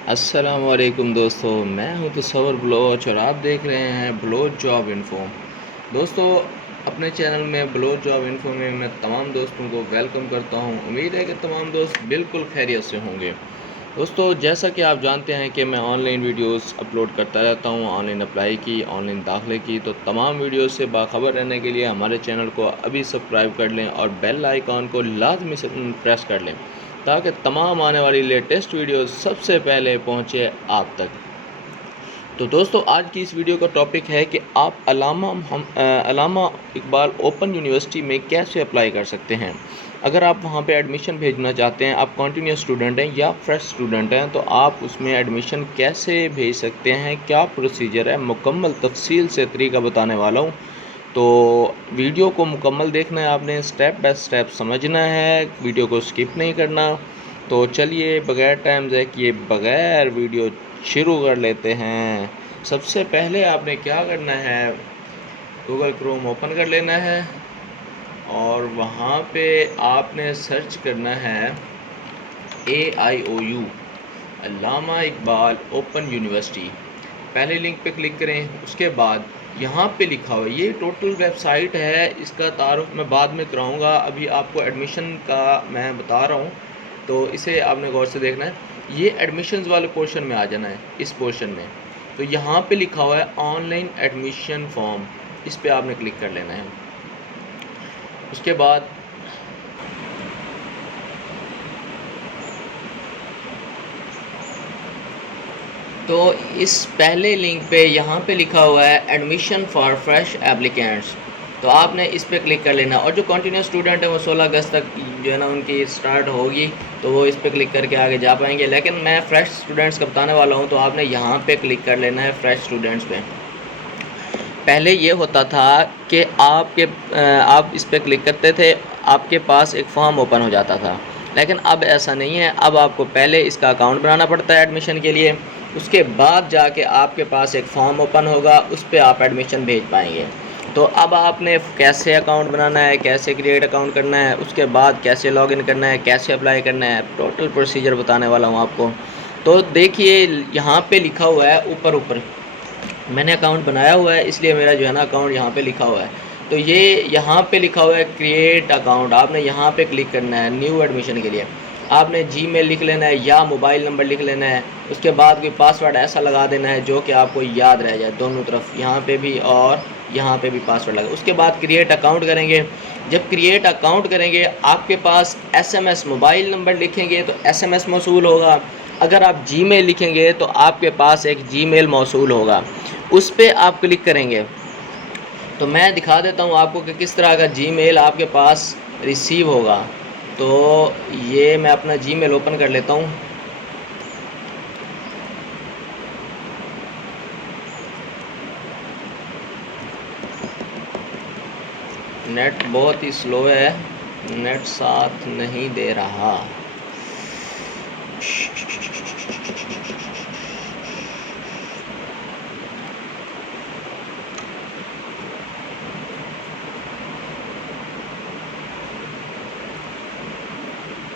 अस्सलाम वालेकुम दोस्तों, मैं हूं तसव्वुर बलोच और आप देख रहे हैं बलोच जॉब इन्फो। दोस्तों, अपने चैनल में बलोच जॉब इन्फो में मैं तमाम दोस्तों को वेलकम करता हूं। उम्मीद है कि तमाम दोस्त बिल्कुल खैरियत से होंगे। दोस्तों, जैसा कि आप जानते हैं कि मैं ऑनलाइन वीडियोस अपलोड करता रहता हूं, ऑनलाइन अप्लाई की, ऑनलाइन दाखिले की। तो तमाम वीडियोस से बाखबर रहने के लिए हमारे चैनल को अभी सब्सक्राइब कर लें और बेल आइकॉन को लाजमी से प्रेस कर लें ताकि तमाम आने वाली लेटेस्ट वीडियो सबसे पहले पहुंचे आप तक। तो दोस्तों, आज की इस वीडियो का टॉपिक है कि आप अलामा इकबाल ओपन यूनिवर्सिटी में कैसे अप्लाई कर सकते हैं। अगर आप वहां पे एडमिशन भेजना चाहते हैं, आप कंटिन्यूस स्टूडेंट हैं या फ्रेश स्टूडेंट हैं, तो आप उसमें एडमिशन कैसे भेज सकते हैं, क्या प्रोसीजर है, मुकम्मल तफसील से तरीका बताने वाला हूँ। तो वीडियो को मुकम्मल देखना है आपने, स्टेप बाय स्टेप समझना है, वीडियो को स्किप नहीं करना। तो चलिए बगैर टाइम ज़ाय किए बगैर वीडियो शुरू कर लेते हैं। सबसे पहले आपने क्या करना है, गूगल क्रोम ओपन कर लेना है और वहाँ पे आपने सर्च करना है AIOU अल्लामा इकबाल ओपन यूनिवर्सिटी। पहले लिंक पे क्लिक करें। उसके बाद यहाँ पे लिखा हुआ ये टोटल वेबसाइट है, इसका तारुफ मैं बाद में कराऊँगा, अभी आपको एडमिशन का मैं बता रहा हूँ। तो इसे आपने गौर से देखना है। ये एडमिशन्स वाले पोर्शन में आ जाना है, इस पोर्शन में। तो यहाँ पे लिखा हुआ है ऑनलाइन एडमिशन फॉर्म, इस पर आपने क्लिक कर लेना है। उसके बाद तो इस पहले लिंक पे यहाँ पे लिखा हुआ है एडमिशन फॉर फ्रेश एप्लीकेंट्स। तो आपने इस पर क्लिक कर लेना और जो कंटिन्यूस स्टूडेंट है वो 16 अगस्त तक जो है ना उनकी स्टार्ट होगी, तो वो इस पर क्लिक करके आगे जा पाएंगे। लेकिन मैं फ़्रेश स्टूडेंट्स का बताने वाला हूँ, तो आपने यहाँ पे क्लिक कर लेना है फ्रेश स्टूडेंट्स पे। पहले ये होता था कि आप इस पर क्लिक करते थे, आपके पास एक फॉर्म ओपन हो जाता था। लेकिन अब ऐसा नहीं है, अब आपको पहले इसका अकाउंट बनाना पड़ता है एडमिशन के लिए। उसके बाद जाके आपके पास एक फॉर्म ओपन होगा, उस पर आप एडमिशन भेज पाएंगे। तो अब आपने कैसे अकाउंट बनाना है, कैसे क्रिएट अकाउंट करना है, उसके बाद कैसे लॉगिन करना है, कैसे अप्लाई करना है, टोटल प्रोसीजर बताने वाला हूँ आपको। तो देखिए यहाँ पे लिखा हुआ है ऊपर ऊपर, मैंने अकाउंट बनाया हुआ है इसलिए मेरा जो है ना अकाउंट यहाँ पे लिखा हुआ है। तो ये यहाँ पे लिखा हुआ है क्रिएट अकाउंट, आपने यहाँ पे क्लिक करना है। न्यू एडमिशन के लिए आपने जीमेल लिख लेना है या मोबाइल नंबर लिख लेना है। उसके बाद कोई पासवर्ड ऐसा लगा देना है जो कि आपको याद रह जाए, दोनों तरफ, यहाँ पे भी और यहाँ पे भी पासवर्ड लगा। उसके बाद क्रिएट अकाउंट करेंगे। जब क्रिएट अकाउंट करेंगे आपके पास SMS, मोबाइल नंबर लिखेंगे तो SMS मौसूल होगा। अगर आप जीमेल लिखेंगे तो आपके पास एक जीमेल मौसूल होगा, उस पर आप क्लिक करेंगे। तो मैं दिखा देता हूँ आपको कि किस तरह का जीमेल आपके पास रिसीव होगा। तो ये मैं अपना जीमेल ओपन कर लेता हूँ। नेट बहुत ही स्लो है, नेट साथ नहीं दे रहा।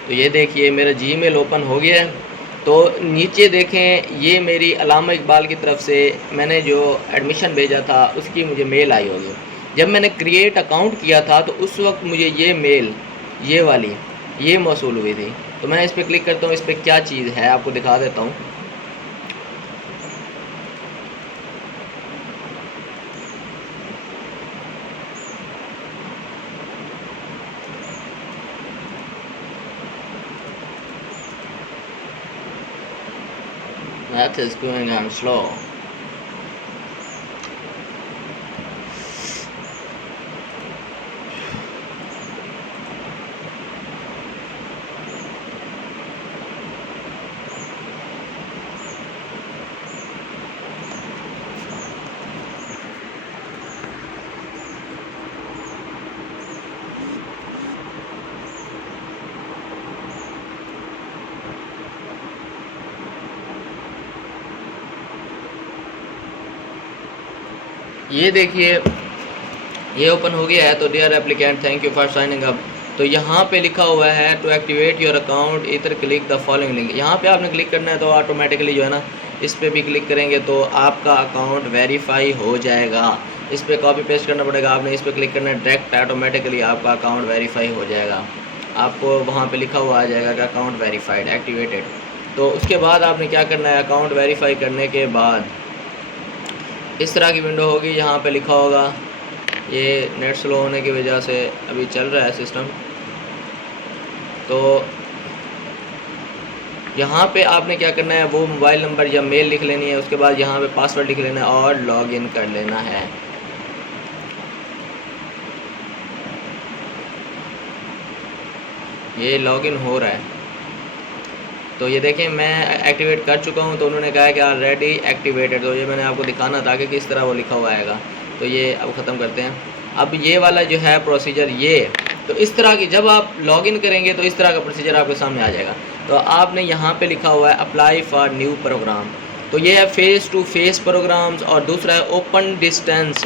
तो ये देखिए मेरा जीमेल ओपन हो गया है। तो नीचे देखें, ये मेरी अल्लामा इकबाल की तरफ से मैंने जो एडमिशन भेजा था उसकी मुझे मेल आई होगी। जब मैंने क्रिएट अकाउंट किया था तो उस वक्त मुझे ये मेल, ये वाली, ये मौसूल हुई थी। तो मैं इस पर क्लिक करता हूँ, इस पर क्या चीज़ है आपको दिखा देता हूँ। That is going on slow. ये देखिए ये ओपन हो गया है। तो dear applicant, thank you for signing up. तो यहाँ पे लिखा हुआ है टू एक्टिवेट योर अकाउंट इधर क्लिक द फॉलोइंग लिंक, यहाँ पे आपने क्लिक करना है। तो ऑटोमेटिकली जो है ना इस पर भी क्लिक करेंगे तो आपका अकाउंट वेरीफाई हो जाएगा। इस पर कॉपी पेस्ट करना पड़ेगा, आपने इस पर क्लिक करना है, डायरेक्ट ऑटोमेटिकली आपका अकाउंट वेरीफाई हो जाएगा। आपको वहाँ पे लिखा हुआ आ जाएगा कि अकाउंट वेरीफाइड एक्टिवेटेड। तो उसके बाद आपने क्या करना है, अकाउंट वेरीफाई करने के बाद इस तरह की विंडो होगी। यहाँ पे लिखा होगा, ये नेट स्लो होने की वजह से अभी चल रहा है सिस्टम। तो यहाँ पे आपने क्या करना है, वो मोबाइल नंबर या मेल लिख लेनी है, उसके बाद यहाँ पे पासवर्ड लिख लेना है और लॉगिन कर लेना है। ये लॉगिन हो रहा है। तो ये देखें मैं एक्टिवेट कर चुका हूँ। तो उन्होंने कहा है कि ऑलरेडी एक्टिवेटेड, तो ये मैंने आपको दिखाना था कि किस तरह वो लिखा हुआ आएगा। तो ये अब ख़त्म करते हैं। अब ये वाला जो है प्रोसीजर, ये तो इस तरह की जब आप लॉगिन करेंगे तो इस तरह का प्रोसीजर आपके सामने आ जाएगा। तो आपने यहाँ पे लिखा हुआ है अप्लाई फॉर न्यू प्रोग्राम। तो ये है फेस टू फेस प्रोग्राम्स और दूसरा है ओपन डिस्टेंस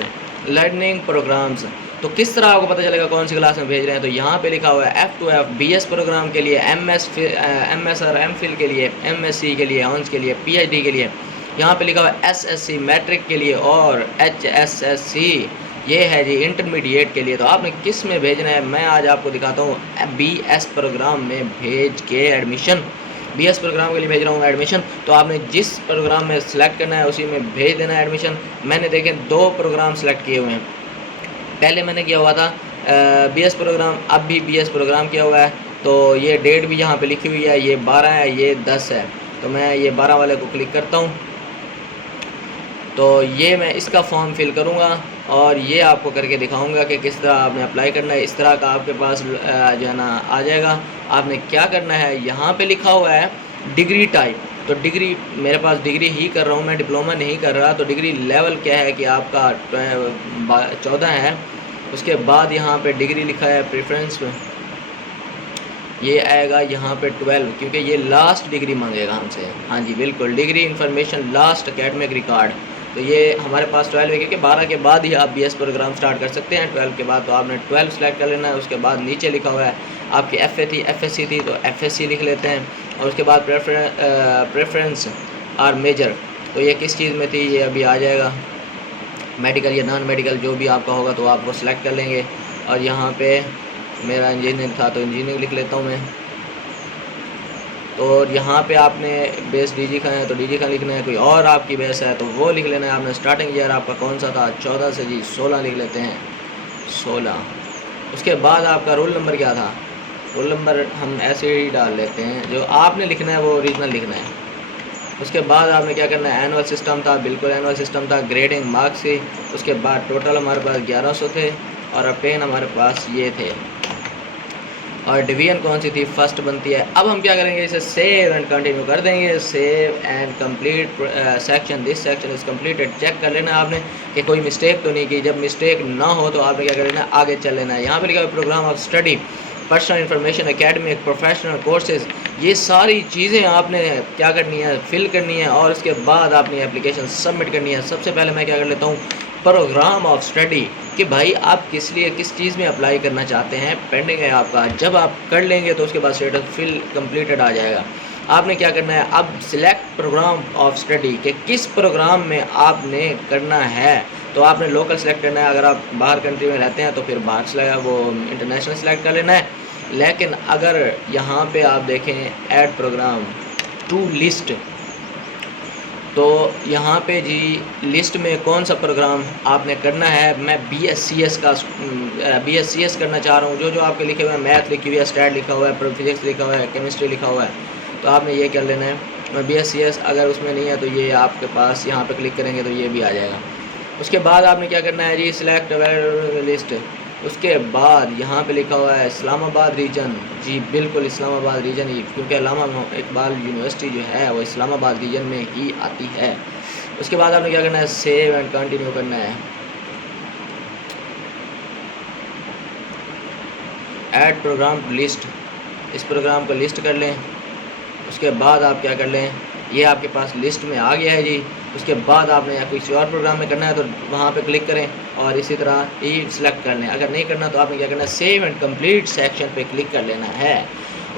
लर्निंग प्रोग्राम्स। तो किस तरह आपको पता चलेगा कौन सी क्लास में भेज रहे हैं। तो यहाँ पे लिखा हुआ है F2F BS प्रोग्राम के लिए, MS और MPhil के लिए, MSc के लिए, ऑनर्स के लिए, PhD के लिए। यहाँ पे लिखा हुआ है SSC मैट्रिक के लिए और HSSC ये है जी इंटरमीडिएट के लिए। तो आपने किस में भेजना है, मैं आज आपको दिखाता हूँ। BS प्रोग्राम में भेज के एडमिशन, BS प्रोग्राम के लिए भेज रहा हूँ एडमिशन। तो आपने जिस प्रोग्राम में सेलेक्ट करना है उसी में भेज देना है एडमिशन। मैंने देखें 2 प्रोग्राम सेलेक्ट किए हुए हैं। पहले मैंने किया हुआ था BS प्रोग्राम, अब भी BS प्रोग्राम किया हुआ है। तो ये डेट भी यहाँ पे लिखी हुई है, ये 12 है, ये 10 है। तो मैं ये 12 वाले को क्लिक करता हूँ। तो ये मैं इसका फॉर्म फिल करूँगा और ये आपको करके दिखाऊंगा कि किस तरह आपने अप्लाई करना है। इस तरह का आपके पास जो है ना आ जाएगा। आपने क्या करना है, यहाँ पे लिखा हुआ है डिग्री टाइप। तो डिग्री, मेरे पास डिग्री ही कर रहा हूँ मैं, डिप्लोमा नहीं कर रहा। तो डिग्री लेवल क्या है कि आपका 14 है। उसके बाद यहाँ पे डिग्री लिखा है प्रेफरेंस में, ये आएगा यहाँ पे 12, क्योंकि ये लास्ट डिग्री मांगेगा हमसे। हाँ जी बिल्कुल, degree information last academic record. तो ये हमारे पास 12 है, क्योंकि 12 के बाद ही आप BS प्रोग्राम स्टार्ट कर सकते हैं। 12 के बाद तो आपने 12 सेलेक्ट कर लेना है। उसके बाद नीचे लिखा हुआ है आपकी FA थी, FSC थी, तो FSC लिख लेते हैं। और उसके बाद प्रेफरेंस और मेजर, तो ये किस चीज़ में थी ये अभी आ जाएगा। मेडिकल या नॉन मेडिकल जो भी आपका होगा तो आप वो सिलेक्ट कर लेंगे। और यहाँ पे मेरा इंजीनियरिंग था तो इंजीनियरिंग लिख लेता हूँ मैं। तो यहाँ पे आपने बेस DG का है तो DG का लिखना है, कोई और आपकी बेस है तो वो लिख लेना है आपने। स्टार्टिंग ईयर आपका कौन सा था, 14 से जी 16 लिख लेते हैं, 16। उसके बाद आपका रोल नंबर क्या था, रोल नंबर हम ऐसे ही डाल लेते हैं, जो आपने लिखना है वो ओरिजिनल लिखना है। उसके बाद आपने क्या करना है, एनुअल सिस्टम था, बिल्कुल एनुअल सिस्टम था, ग्रेडिंग मार्क्स थी। उसके बाद टोटल हमारे पास 1100 थे और अपटेन हमारे पास ये थे। और डिवीजन कौन सी थी, फर्स्ट बनती है। अब हम क्या करेंगे, इसे सेव एंड कंटिन्यू कर देंगे। Save and complete section, this section is completed. Check कर लेना आपने कि कोई मिस्टेक तो नहीं की। जब मिस्टेक ना हो तो आपने क्या कर लेना, आगे चल लेना है। यहाँ पे लिखा है programme of study, personal information, academic, professional courses. ये सारी चीज़ें आपने क्या करनी है, फिल करनी है और उसके बाद आपने एप्लीकेशन सबमिट करनी है। सबसे पहले मैं क्या कर लेता हूँ, प्रोग्राम ऑफ स्टडी, कि भाई आप किस लिए किस चीज़ में अप्लाई करना चाहते हैं, पेंडिंग है आपका। जब आप कर लेंगे तो उसके बाद स्टेटस फिल कंप्लीटेड आ जाएगा। आपने क्या करना है, अब सिलेक्ट प्रोग्राम ऑफ स्टडी कि किस प्रोग्राम में आपने करना है। तो आपने लोकल सेलेक्ट करना है। अगर आप बाहर कंट्री में रहते हैं तो फिर बाहर से वो इंटरनेशनल सेलेक्ट कर लेना है। लेकिन अगर यहाँ पे आप देखें ऐड प्रोग्राम टू लिस्ट, तो यहाँ पे जी लिस्ट में कौन सा प्रोग्राम आपने करना है। मैं BScs करना चाह रहा हूँ। जो जो आपके लिखे हुए हैं, मैथ लिखी हुई है, स्टैट लिखा हुआ है, फिजिक्स लिखा हुआ है, केमिस्ट्री लिखा हुआ है, तो आपने ये कर लेना है। मैं BScs अगर उसमें नहीं है तो ये आपके पास यहाँ पे क्लिक करेंगे तो ये भी आ जाएगा। उसके बाद आपने क्या करना है जी, सिलेक्ट लिस्ट। उसके बाद यहाँ पे लिखा हुआ है इस्लामाबाद रीजन, जी बिल्कुल इस्लामाबाद रीजन ही, क्योंकि अल्लामा इकबाल यूनिवर्सिटी जो है वो इस्लामाबाद रीजन में ही आती है। उसके बाद आपने क्या करना है, सेव एंड कंटिन्यू करना है। ऐड प्रोग्राम लिस्ट, इस प्रोग्राम को लिस्ट कर लें। उसके बाद आप क्या कर लें, ये आपके पास लिस्ट में आ गया है जी। उसके बाद आपने या किसी और प्रोग्राम में करना है तो वहाँ पे क्लिक करें और इसी तरह ही सिलेक्ट कर लें। अगर नहीं करना तो आपने क्या करना है, सेव एंड कंप्लीट सेक्शन पे क्लिक कर लेना है।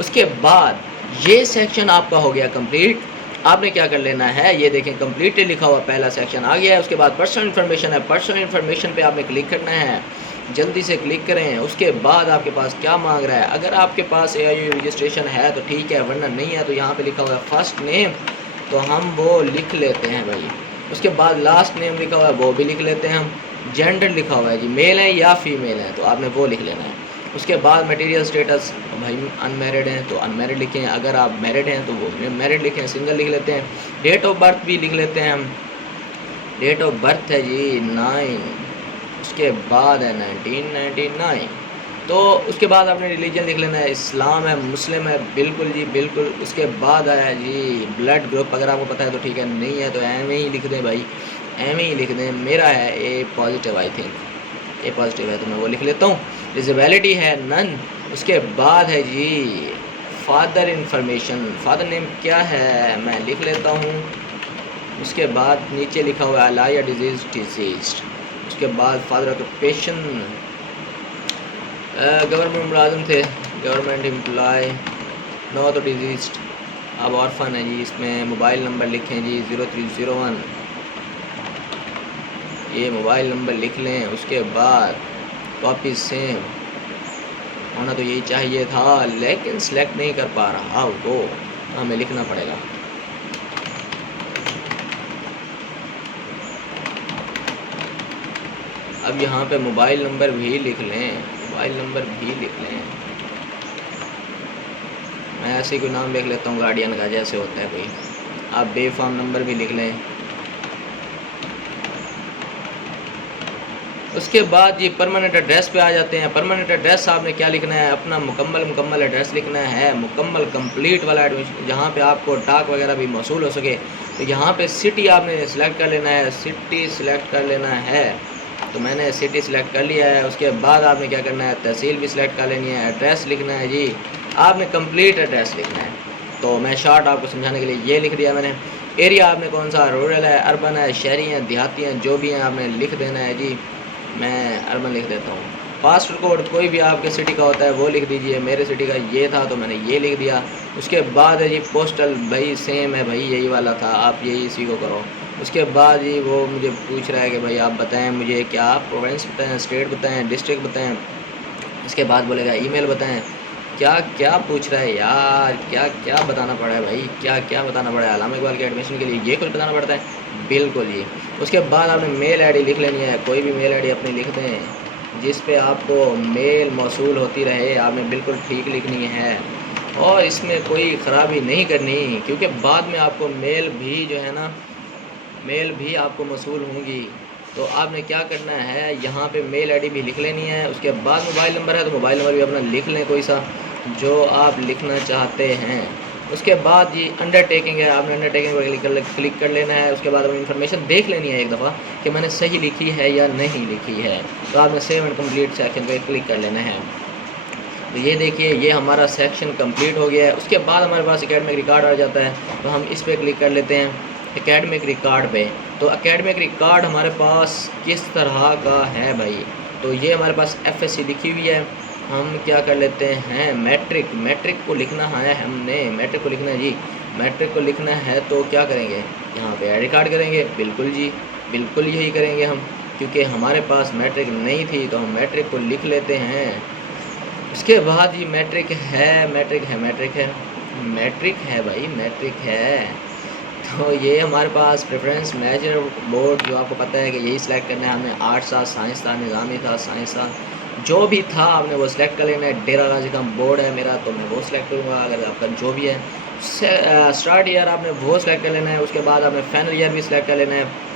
उसके बाद ये सेक्शन आपका हो गया कंप्लीट। आपने क्या कर लेना है, ये देखें कंप्लीटली लिखा हुआ पहला सेक्शन आ गया है। उसके बाद पर्सनल इन्फॉर्मेशन है, पर्सनल इन्फॉर्मेशन पे आपने क्लिक करना है, जल्दी से क्लिक करें। उसके बाद आपके पास क्या मांग रहा है, अगर आपके पास AIU रजिस्ट्रेशन है तो ठीक है, वरना नहीं है तो यहाँ पे लिखा हुआ है फर्स्ट नेम, तो हम वो लिख लेते हैं भाई। उसके बाद लास्ट नेम लिखा हुआ है वो भी लिख लेते हैं हम। जेंडर लिखा हुआ है जी, मेल है या फीमेल है, तो आपने वो लिख लेना है। उसके बाद मटेरियल स्टेटस, भाई अनमैरिड हैं तो अनमैरिड लिखें, अगर आप मैरिड हैं तो वो मैरिड लिखें, सिंगल लिख लेते हैं। डेट ऑफ बर्थ भी लिख लेते हैं हम। डेट ऑफ बर्थ है जी 9, उसके बाद है 1999। तो उसके बाद आपने रिलीजन लिख लेना है, इस्लाम है, मुस्लिम है, बिल्कुल जी बिल्कुल। उसके बाद आया जी ब्लड ग्रुप, अगर आपको पता है तो ठीक है, नहीं है तो एम ही लिख दें भाई, एम ही लिख दें। मेरा है A positive, I think A positive है तो मैं वो लिख लेता हूँ। डिसेबिलिटी है नन। उसके बाद है जी फादर इंफॉर्मेशन, फादर नेम क्या है मैं लिख लेता हूँ। उसके बाद नीचे लिखा हुआ है अलाया डिजीज डिजीज। उसके बाद फादर ऑक्यूपेशन, गवर्नमेंट मुलाजिम थे, गवर्नमेंट एम्प्लॉय, नो तो डिजीज। अब ऑर्फन है जी, इसमें मोबाइल नंबर लिखें जी 0301, ये मोबाइल नंबर लिख लें। उसके बाद कॉपी सेम होना तो यही चाहिए था, लेकिन सिलेक्ट नहीं कर पा रहा वो, हमें लिखना पड़ेगा। अब यहाँ पे मोबाइल नंबर भी लिख लें, मोबाइल नंबर भी लिख लें। मैं ऐसे ही कोई नाम लिख लेता हूँ गार्डियन का, जैसे होता है भाई। आप बेफाम नंबर भी लिख लें। उसके बाद ये परमानेंट एड्रेस पे आ जाते हैं। परमानेंट एड्रेस आपने क्या लिखना है, अपना मुकम्मल एड्रेस लिखना है, मुकम्मल कंप्लीट वाला एडमिशन, जहाँ पे आपको डाक वगैरह भी मौसूल हो सके। तो यहाँ पे सिटी आपने सिलेक्ट कर लेना है, सिटी सिलेक्ट कर लेना है। तो मैंने सिटी सिलेक्ट कर लिया है। उसके बाद आपने क्या करना है, तहसील भी सिलेक्ट कर लेनी है, एड्रेस लिखना है जी, आपने कंप्लीट एड्रेस लिखना है। तो मैं शॉर्ट आपको समझाने के लिए ये लिख दिया मैंने। एरिया आपने कौन सा, रूरल है, अर्बन है, शहरी हैं, देहाती हैं, जो भी हैं आपने लिख देना है जी। मैं अर्बन लिख देता हूँ। पासपोर्ट कोड कोई भी आपके सिटी का होता है वो लिख दीजिए, मेरे सिटी का ये था तो मैंने ये लिख दिया। उसके बाद है जी पोस्टल, भाई सेम है भाई, यही वाला था, आप यही इसी को करो। उसके बाद जी वो मुझे पूछ रहा है कि भाई आप बताएं मुझे, क्या आप प्रोविंस बताएं, स्टेट बताएं, डिस्ट्रिक्ट बताएं। इसके बाद बोलेगा ईमेल बताएं। क्या क्या पूछ रहा है यार, क्या क्या बताना पड़ा है भाई, क्या क्या बताना पड़ा है। अल्लामा इकबाल के एडमिशन के लिए ये कुछ बताना पड़ता है, बिल्कुल जी। उसके बाद आपने मेल आईडी लिख लेनी है, कोई भी मेल आईडी अपनी लिख दें जिस पे आपको मेल मौसूल होती रहे, आपने बिल्कुल ठीक लिखनी है और इसमें कोई ख़राबी नहीं करनी, क्योंकि बाद में आपको मेल भी जो है ना, मेल भी आपको मौसूल होंगी। तो आपने क्या करना है, यहाँ पे मेल आईडी भी लिख लेनी है। उसके बाद मोबाइल नंबर है तो मोबाइल नंबर भी अपना लिख लें, कोई सा जो आप लिखना चाहते हैं। उसके बाद जी अंडरटेकिंग है, आपने अंडरटेकिंग पर क्लिक कर लेना है। उसके बाद अपनी इन्फॉर्मेशन देख लेनी है एक दफ़ा कि मैंने सही लिखी है या नहीं लिखी है। तो आपने सेव एंड कंप्लीट सेक्शन पर क्लिक कर लेना है। तो ये देखिए ये हमारा सेक्शन कंप्लीट हो गया है। उसके बाद हमारे पास एकेडमिक रिकॉर्ड आ जाता है, तो हम इस पर क्लिक कर लेते हैं एकेडमिक रिकॉर्ड पे। तो एकेडमिक रिकॉर्ड हमारे पास किस तरह का है भाई, तो ये हमारे पास FSC लिखी हुई है। हम क्या कर लेते हैं, मैट्रिक, मैट्रिक को लिखना है हमने, मैट्रिक को लिखना है जी, मैट्रिक को लिखना है। तो क्या करेंगे, यहाँ पे ऐड रिकॉर्ड करेंगे, बिल्कुल जी बिल्कुल यही करेंगे हम, क्योंकि हमारे पास मैट्रिक नहीं थी तो हम मैट्रिक को लिख लेते हैं। उसके बाद ये मैट्रिक है, मैट्रिक है, मैट्रिक है, मैट्रिक है भाई, मैट्रिक है। तो ये हमारे पास प्रेफरेंस मेजर बोर्ड, जो आपको पता है कि यही सिलेक्ट करना है हमने। आर्ट्स था, साइंस था, निज़ामी था, साइंस था, जो भी था आपने वो सिलेक्ट कर लेना है। डेरा गाजी का बोर्ड है मेरा तो मैं वो सिलेक्ट करूँगा, अगर आपका जो भी है। स्टार्ट ईयर आपने वो सिलेक्ट कर लेना है। उसके बाद आपने फाइनल ईयर भी सिलेक्ट कर लेना है।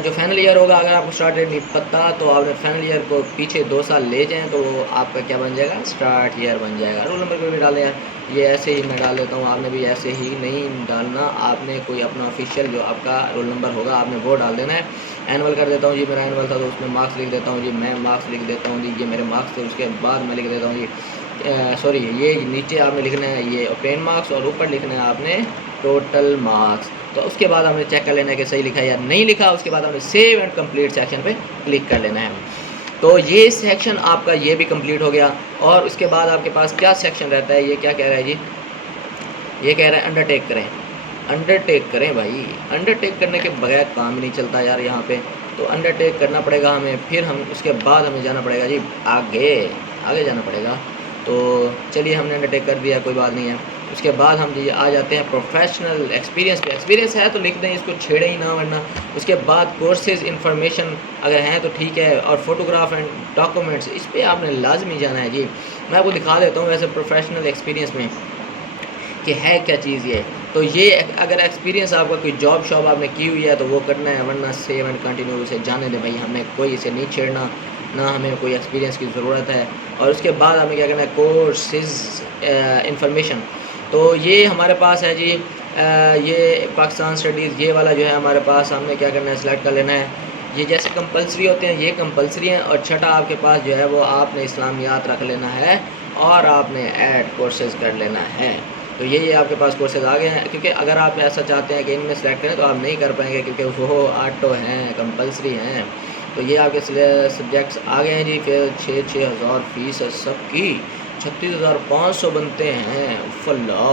जो फाइनल ईयर होगा, अगर आपको स्टार्ट ईयर नहीं पता तो आपने फाइनल ईयर को पीछे 2 साल ले जाएं तो आपका क्या बन जाएगा, स्टार्ट ईयर बन जाएगा। रोल नंबर को भी डालें यार, ये ऐसे ही मैं डाल देता हूँ, आपने भी ऐसे ही नहीं डालना, आपने कोई अपना ऑफिशियल जो आपका रोल नंबर होगा आपने वो डाल देना है। एनुअल कर देता हूँ जी, मेरा एनुअल था तो उसमें मार्क्स लिख देता हूँ जी, मैं मार्क्स लिख देता हूँ जी, ये मेरे मार्क्स थे। उसके बाद मैं लिख देता हूँ जी सॉरी, ये नीचे आपने लिखना है ये ओपेन मार्क्स और ऊपर लिखना है आपने टोटल मार्क्स। तो उसके बाद हमें चेक कर लेना है कि सही लिखा है या नहीं लिखा। उसके बाद हमें सेव एंड कंप्लीट सेक्शन पे क्लिक कर लेना है। तो ये सेक्शन आपका ये भी कंप्लीट हो गया। और उसके बाद आपके पास क्या सेक्शन रहता है, ये क्या कह रहा है जी, ये कह रहा है अंडरटेक करें। अंडरटेक करें भाई, अंडरटेक करने के बगैर काम ही नहीं चलता यार यहाँ पे। तो अंडरटेक करना पड़ेगा हमें, फिर हम उसके बाद हमें जाना पड़ेगा जी आगे, आगे जाना पड़ेगा। तो चलिए हमने अंडरटेक कर दिया, कोई बात नहीं है। उसके बाद हम जी आ जाते हैं प्रोफेशनल एक्सपीरियंस पे। एक्सपीरियंस है तो लिख दें, इसको छेड़े ही ना वरना। उसके बाद कोर्सेज इन्फॉर्मेशन अगर हैं तो ठीक है, और फोटोग्राफ एंड डॉक्यूमेंट्स इस पर आपने लाजमी जाना है जी। मैं आपको दिखा देता हूँ वैसे प्रोफेशनल एक्सपीरियंस में कि है क्या चीज़ ये। तो ये अगर एक्सपीरियंस आपका कोई जॉब शॉब आपने की हुई है तो वो करना है, वरना सेव एंड कंटिन्यू उसे जाने दें भाई, हमने कोई इसे नहीं छेड़ना, ना हमें कोई एक्सपीरियंस की ज़रूरत है। और उसके बाद हमें क्या करना है, कोर्सेज इंफॉर्मेशन। तो ये हमारे पास है जी, ये पाकिस्तान स्टडीज़ ये वाला जो है हमारे पास, हमने क्या करना है, सिलेक्ट कर लेना है। ये जैसे कंपलसरी होते हैं ये कंपलसरी हैं। और छठा आपके पास जो है वो आपने इस्लामियात रख लेना है और आपने ऐड कोर्सेज कर लेना है। तो ये आपके पास कोर्सेज आ गए हैं, क्योंकि अगर आप ऐसा चाहते हैं कि इनमें सेलेक्ट करें तो आप नहीं कर पाएंगे, क्योंकि वो ऑटो हैं, कंपलसरी हैं। तो ये आपके सब्जेक्ट्स आ गए हैं जी। फिर 6,000 फीस है सबकी, 36,500 बनते हैं फल्ला।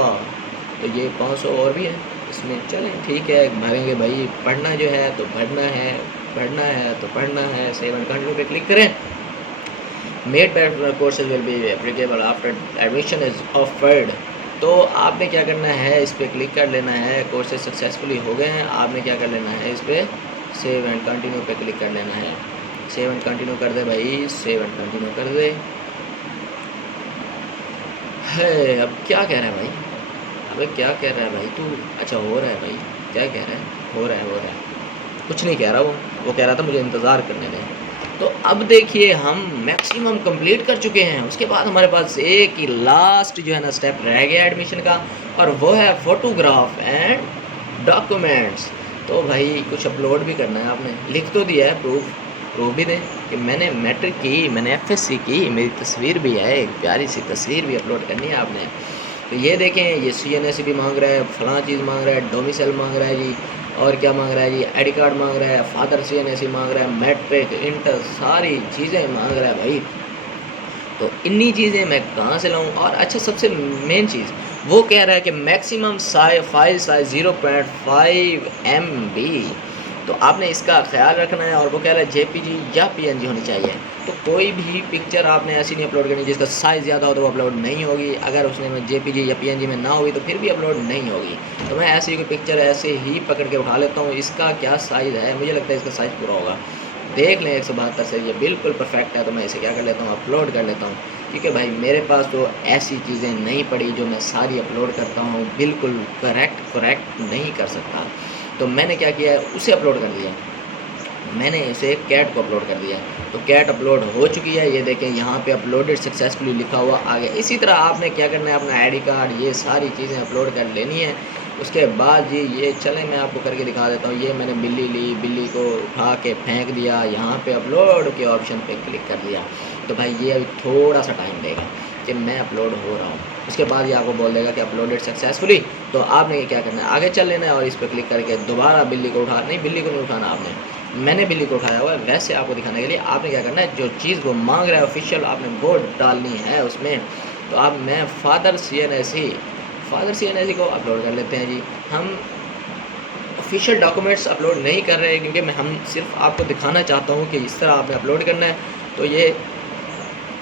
तो ये 500 और भी है इसमें, चलें ठीक है भरेंगे भाई। पढ़ना जो है तो पढ़ना है, पढ़ना है तो पढ़ना है। सेव एंड कंटिन्यू पे क्लिक करें। Made back courses will be applicable after admission is offered. तो आपने क्या करना है, इस पर क्लिक कर लेना है। कोर्सेज सक्सेसफुली हो गए हैं, आपने क्या कर लेना है, इस पर सेव एंड कंटिन्यू पे क्लिक कर लेना है। सेव एंड कंटिन्यू कर दे भाई, सेव एंड कंटिन्यू कर दे। है अब क्या कह रहा है भाई, अबे क्या कह रहा है भाई तू, अच्छा हो रहा है भाई, क्या कह रहा है, हो रहा है, हो रहा है, कुछ नहीं कह रहा वो कह रहा था मुझे इंतज़ार करने दें। तो अब देखिए हम मैक्सिमम कंप्लीट कर चुके हैं। उसके बाद हमारे पास एक ही लास्ट जो है ना स्टेप रह गया एडमिशन का, और वो है फ़ोटोग्राफ एंड डॉक्यूमेंट्स। तो भाई कुछ अपलोड भी करना है, आपने लिख तो दिया है, प्रूफ भी दें कि मैंने मैट्रिक की, मैंने FSC की, मेरी तस्वीर भी है, एक प्यारी सी तस्वीर भी अपलोड करनी है आपने। तो ये देखें, ये CNSE भी मांग रहा है, फ़लाँ चीज़ मांग रहा है, डोमिसाइल मांग रहा है जी, और क्या मांग रहा है जी, ID कार्ड मांग रहा है, फादर CNSE मांग रहा है, मैट्रिक, इंटर, सारी चीज़ें मांग रहा है भाई। तो इन्हीं चीज़ें मैं कहाँ से लाऊँ। और अच्छा सबसे मेन चीज़ वो कह रहा है कि मैक्सिमम फाइल साइज 0.5 MB। तो आपने इसका ख्याल रखना है। और वो कह रहा है JPG या PNG होनी चाहिए। तो कोई भी पिक्चर आपने ऐसी नहीं अपलोड करनी जिसका साइज़ ज़्यादा हो तो वो अपलोड नहीं होगी। अगर उसमें JPG या PNG में ना होगी तो फिर भी अपलोड नहीं होगी। तो मैं ऐसी कोई पिक्चर ऐसे ही पकड़ के उठा लेता हूँ। इसका क्या साइज़ है, मुझे लगता है इसका साइज़ पूरा होगा, देख लें 172 से, ये बिल्कुल परफेक्ट है। तो मैं इसे क्या कर लेता हूँ, अपलोड कर लेता हूँ। क्योंकि भाई मेरे पास तो ऐसी चीज़ें नहीं पड़ी जो मैं सारी अपलोड करता हूँ, बिल्कुल करेक्ट नहीं कर सकता। तो मैंने क्या किया है, उसे अपलोड कर दिया, मैंने इसे कैट को अपलोड कर दिया। तो कैट अपलोड हो चुकी है, ये देखें यहाँ पे अपलोडेड सक्सेसफुली लिखा हुआ आ गया। इसी तरह आपने क्या करना है, अपना ID कार्ड, ये सारी चीज़ें अपलोड कर लेनी है। उसके बाद जी ये चलें मैं आपको करके दिखा देता हूँ। ये मैंने बिल्ली ली, बिल्ली को उठा के फेंक दिया, यहाँ पे अपलोड के ऑप्शन पे क्लिक कर दिया। तो भाई ये अभी थोड़ा सा टाइम लेगा कि मैं अपलोड हो रहा हूँ। उसके बाद ये आपको बोल देगा कि अपलोडेड सक्सेसफुली। तो आपने ये क्या करना है, आगे चल लेना है और इस पर क्लिक करके दोबारा बिल्ली को उठा, नहीं बिल्ली को नहीं उठाना आपने, मैंने बिल्ली को उठाया हुआ है, वैसे आपको दिखाने के लिए आपने क्या करना है, जो चीज़ वो मांग रहा है ऑफिशियल आपने वो डालनी है उसमें। तो आप मैं फादर CNSE को अपलोड कर लेते हैं जी। हम ऑफिशियल डॉक्यूमेंट्स अपलोड नहीं कर रहे क्योंकि हम सिर्फ आपको दिखाना चाहता हूँ कि इस तरह आपने अपलोड करना है। तो ये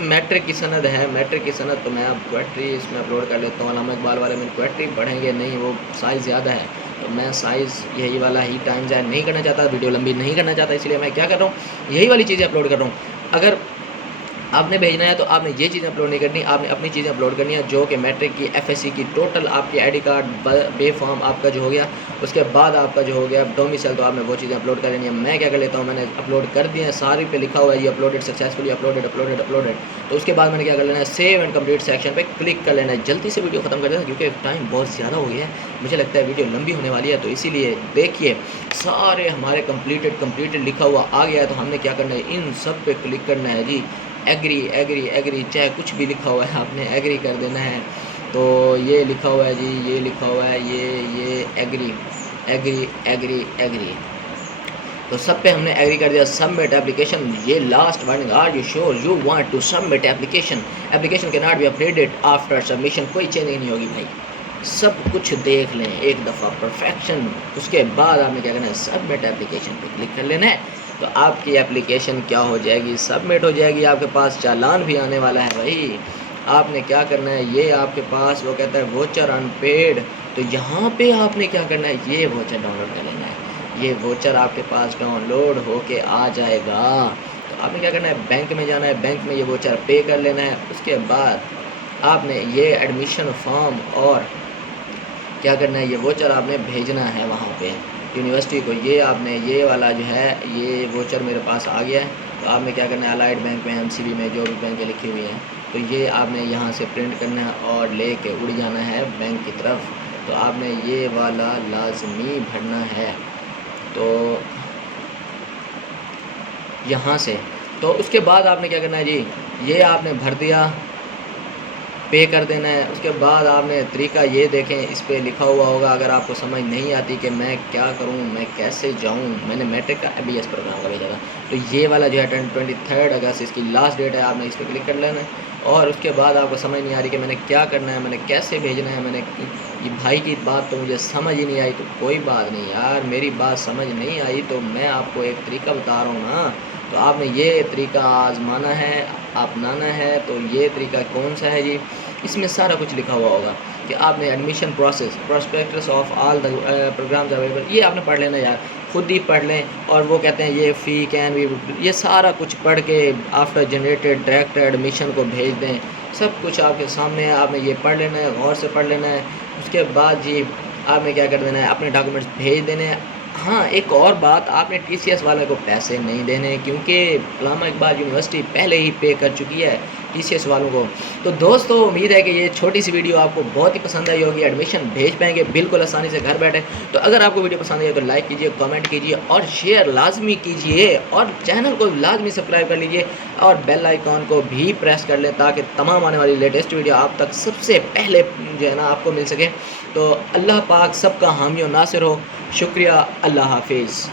मैट्रिक की सनद है, मैट्रिक की सनद, तो मैं अब पोएट्री इसमें अपलोड कर लेता हूँ। अल्लामा इकबाल वाले में पोएट्री पढ़ेंगे नहीं, वो साइज़ ज़्यादा है, तो मैं साइज़ यही वाला ही टाइम ज़ाया नहीं करना चाहता, वीडियो लंबी नहीं करना चाहता, इसलिए मैं क्या कर रहा हूँ, यही वाली चीज़ें अपलोड कर रहा हूँ। अगर आपने भेजना है तो आपने ये चीज़ें अपलोड नहीं करनी, आपने अपनी चीज़ें अपलोड करनी है, जो कि मैट्रिक की, FSC की, टोटल आपकी ID कार्ड, बे फॉर्म आपका जो हो गया, उसके बाद आपका जो हो गया डोमिसाइल, तो आपने वो चीज़ें अपलोड कर लेनी है। मैं क्या कर लेता हूँ, मैंने अपलोड कर दिए हैं, सारी पे लिखा हुआ है ये अपलोडेड सक्सेसफुली, अपलोडेड। तो उसके बाद मैंने क्या कर लेना है, सेव एंड कंप्लीट सेक्शन पे क्लिक कर लेना है। जल्दी से वीडियो ख़त्म कर देना क्योंकि टाइम बहुत ज़्यादा हो गया है, मुझे लगता है वीडियो लंबी होने वाली है। तो इसीलिए देखिए सारे हमारे कंप्लीटेड लिखा हुआ आ गया है। तो हमने क्या करना है, इन सब पे क्लिक करना है जी। एग्री, चाहे कुछ भी लिखा हुआ है आपने एग्री कर देना है। तो ये लिखा हुआ है जी, ये लिखा हुआ है ये एग्री एग्री एग्री एग्री, तो सब पे हमने एग्री कर दिया। सबमिट एप्लीकेशन, ये last warning, are you sure you want to submit application, application can not be updated after submission, कोई चेंजिंग नहीं होगी भाई, सब कुछ देख लें एक दफ़ा परफेक्शन। उसके बाद आपने क्या करना है, सबमिट एप्लीकेशन पे क्लिक कर लेना है, तो आपकी एप्लीकेशन क्या हो जाएगी, सबमिट हो जाएगी। आपके पास चालान भी आने वाला है भाई। आपने क्या करना है, ये आपके पास वो कहता है वोचर अनपेड, तो यहाँ पे आपने क्या करना है, ये वोचर डाउनलोड कर लेना है। ये वोचर आपके पास डाउनलोड होके आ जाएगा, तो आपने क्या करना है, बैंक में जाना है, बैंक में ये वोचर पे कर लेना है। उसके बाद आपने ये एडमिशन फॉर्म और क्या करना है, ये वोचर आपने भेजना है वहाँ पे यूनिवर्सिटी को। ये आपने ये वाला जो है, ये वोचर मेरे पास आ गया है, तो आपने क्या करना है, अलाइड बैंक में, एमसीबी में, जो भी बैंक लिखी हुई हैं, तो ये आपने यहाँ से प्रिंट करना है और ले के उड़ जाना है बैंक की तरफ। तो आपने ये वाला लाजमी भरना है, तो यहाँ से। तो उसके बाद आपने क्या करना है जी, ये आपने भर दिया, पे कर देना है। उसके बाद आपने तरीका ये देखें, इस पर लिखा हुआ होगा, अगर आपको समझ नहीं आती कि मैं क्या करूं, मैं कैसे जाऊं, मैंने मैट्रिक का ABS प्रोग्राम का भेजा था, तो ये वाला जो है 23 अगस्त इसकी लास्ट डेट है, आपने इस पर क्लिक कर लेना है। और उसके बाद आपको समझ नहीं आ रही कि मैंने क्या करना है, मैंने कैसे भेजना है, मैंने ये भाई की बात तो मुझे समझ ही नहीं आई, तो कोई बात नहीं यार, मेरी बात समझ नहीं आई तो मैं आपको एक तरीका बता रहा हूँ ना, तो आपने ये तरीका आजमाना है, अपनाना है। तो ये तरीका कौन सा है जी, इसमें सारा कुछ लिखा हुआ होगा कि आपने admission process, prospectus of all the programmes available, ये आपने पढ़ लेना यार, खुद ही पढ़ लें। और वो कहते हैं ये फ़ी कैन बी, ये सारा कुछ पढ़ के आफ्टर जनरेटेड डायरेक्ट एडमिशन को भेज दें, सब कुछ आपके सामने है, आपने ये पढ़ लेना है, गौर से पढ़ लेना है। उसके बाद जी आपने क्या कर देना है, अपने डॉक्यूमेंट्स भेज देने हैं। हाँ, एक और बात, आपने TCS वाले को पैसे नहीं देने, क्योंकि अल्लामा इकबाल यूनिवर्सिटी पहले ही पे कर चुकी है TCS वालों को। तो दोस्तों, उम्मीद है कि ये छोटी सी वीडियो आपको बहुत ही पसंद आई होगी। एडमिशन भेज पाएंगे बिल्कुल आसानी से घर बैठे। तो अगर आपको वीडियो पसंद आई तो लाइक कीजिए, कमेंट कीजिए और शेयर लाजमी कीजिए, और चैनल को लाजमी सब्सक्राइब कर लीजिए और बेल आइकॉन को भी प्रेस कर लें, ताकि तमाम आने वाली लेटेस्ट वीडियो आप तक सबसे पहले जो है ना आपको मिल सके। तो अल्लाह पाक सबका हामी और नासिर हो। शुक्रिया, अल्लाह हाफिज़।